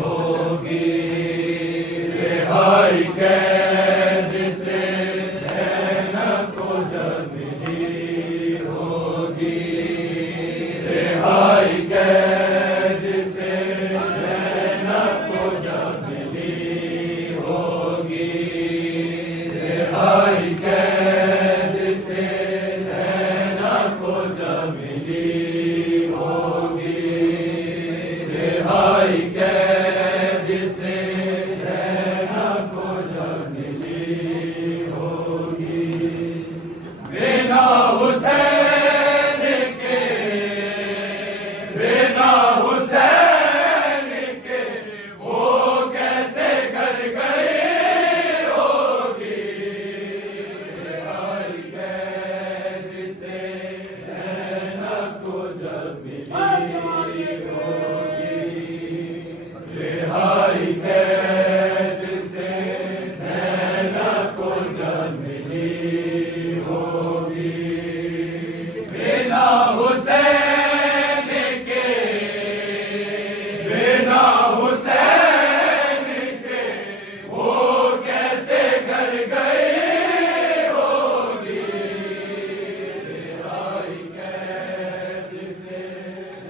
होगी रिहाई कैद से ज़ैनब को जब मिली होगी रिहाई कैद से ज़ैनब को जब मिली होगी रिहाई कैद से ज़ैनब को जब मिली होगी रिहाई कैद से ज़ैनब को जब मिली होगी बिना हुसैन के बिना हुसैन के वो कैसे घर गई होगी रिहाई कैद से ज़ैनब को जब मिली होगी रिहाई कैद से ज़ैनब को जब मिली होगी बिना हुसैन के बिना हुसैन के वो कैसे घर गई होगी रिहाई कैद से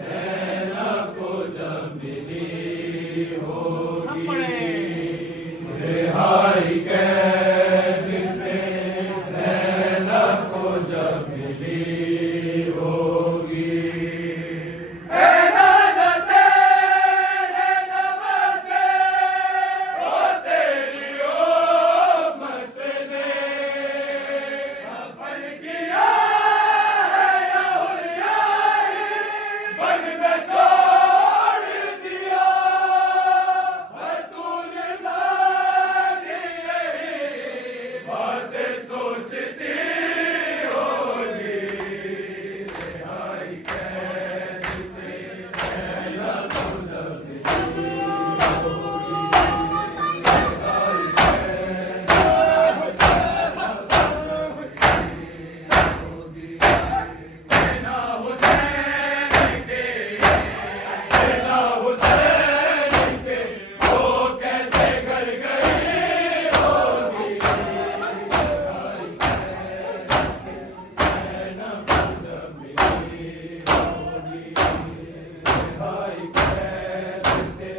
ज़ैनब को जब मिली होगी रिहाई कैद से ज़ैनब को जब मिली होगी ऐ नाना तेरे नवाज़े ओ तेरी उम्मत ने कफन किया है या हुरियाई बन में छोड़ दिया बतूल ज़ानी यही बातें सोचती होगी रिहाई कैद से ज़ैनब को जब मिली होगी रिहाई होगी बिना हुसैन के बिना हुसैन के वो कैसे घर गई होगी रिहाई कैद से ज़ैनब को जब मिली होगी रिहाई कैद से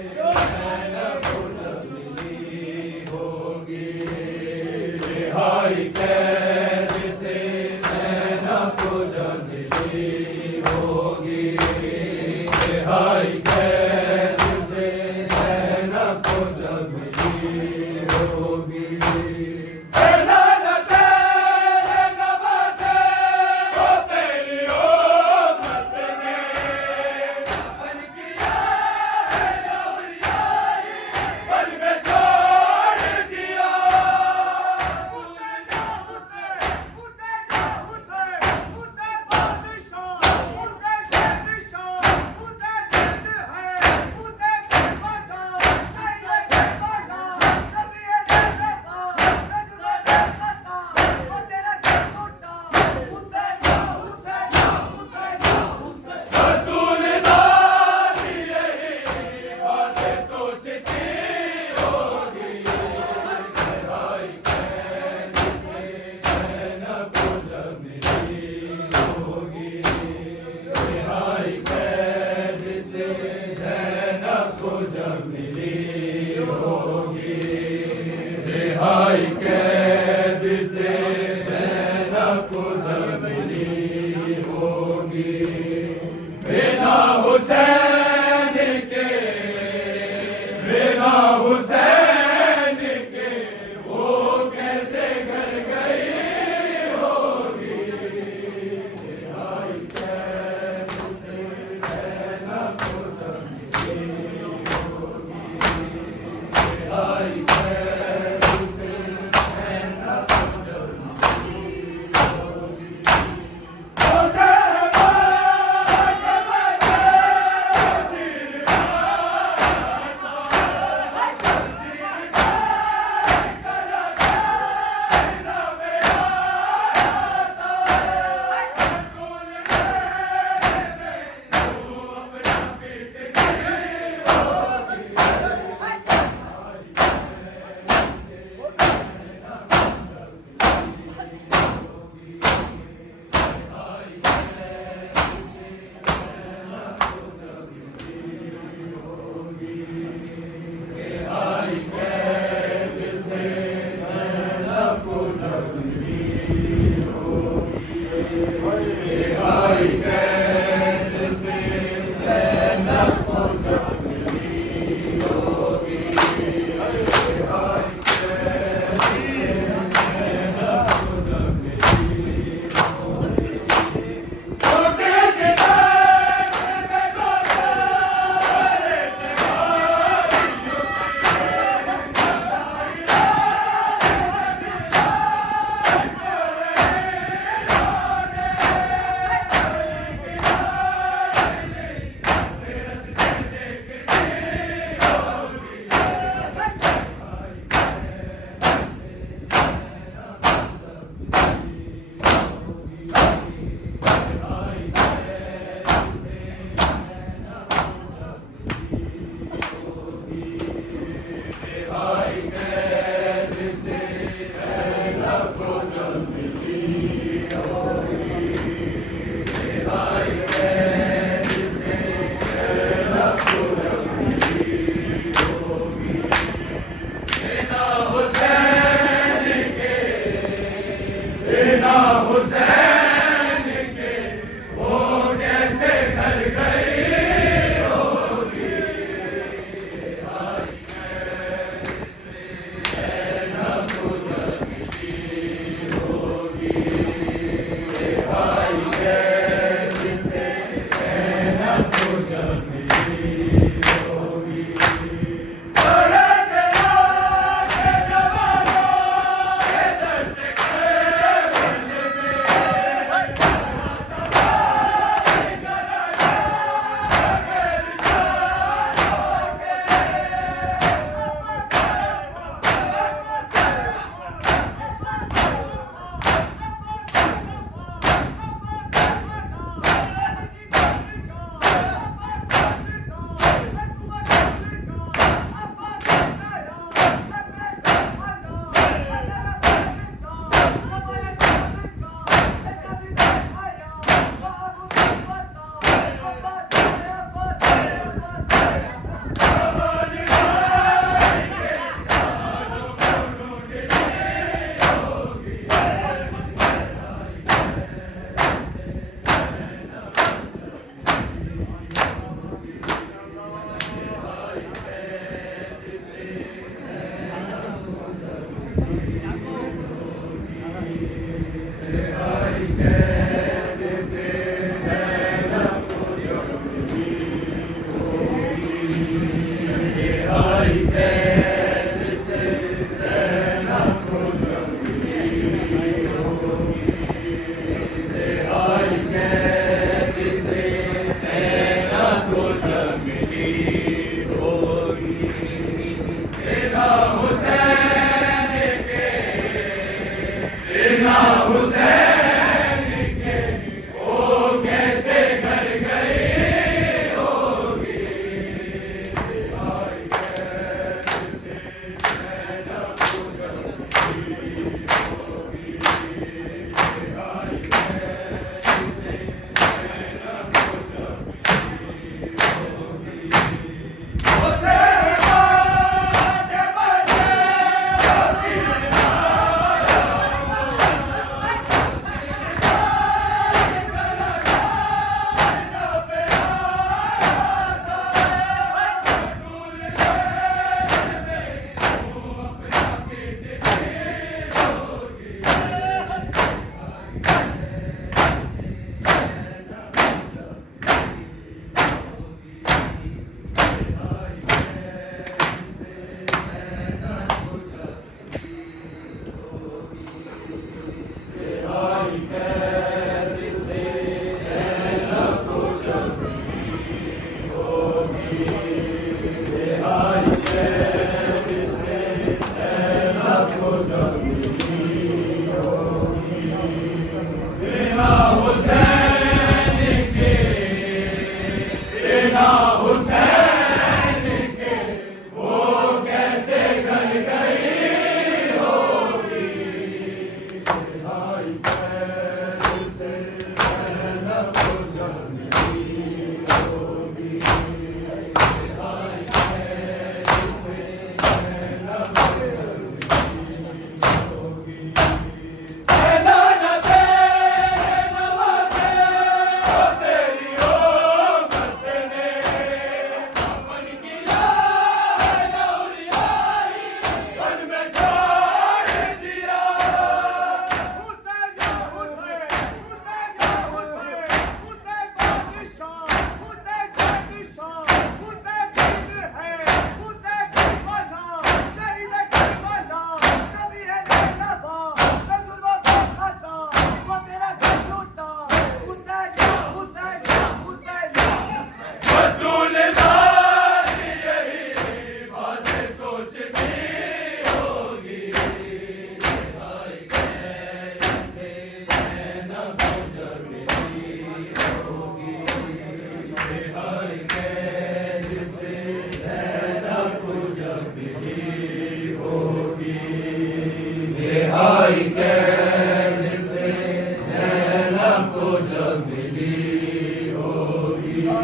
ज़ैनब को जब मिली होगी रिहाई कैद से ज़ैनब को जब मिली होगी रिहाई कैद से ज़ैनब को जब मिली होगी ऐ नाना तेरे नवाज़े ओ तेरी उम्मत ने कफन किया है या हुरियाई बन में छोड़ दिया बतूल ज़ानी यही बातें सोचती होगी रिहाई कैद से ज़ैनब को जब मिली होगी रिहाई कैद से ज़ैनब को जब मिली होगी रिहाई कैद से ज़ैनब को जब मिली होगी बिना हुसैन के बिना हुसैन के वो कैसे घर गई होगी रिहाई कैद से ज़ैनब को जब मिली होगी रिहाई कैद से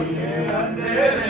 अंधेरे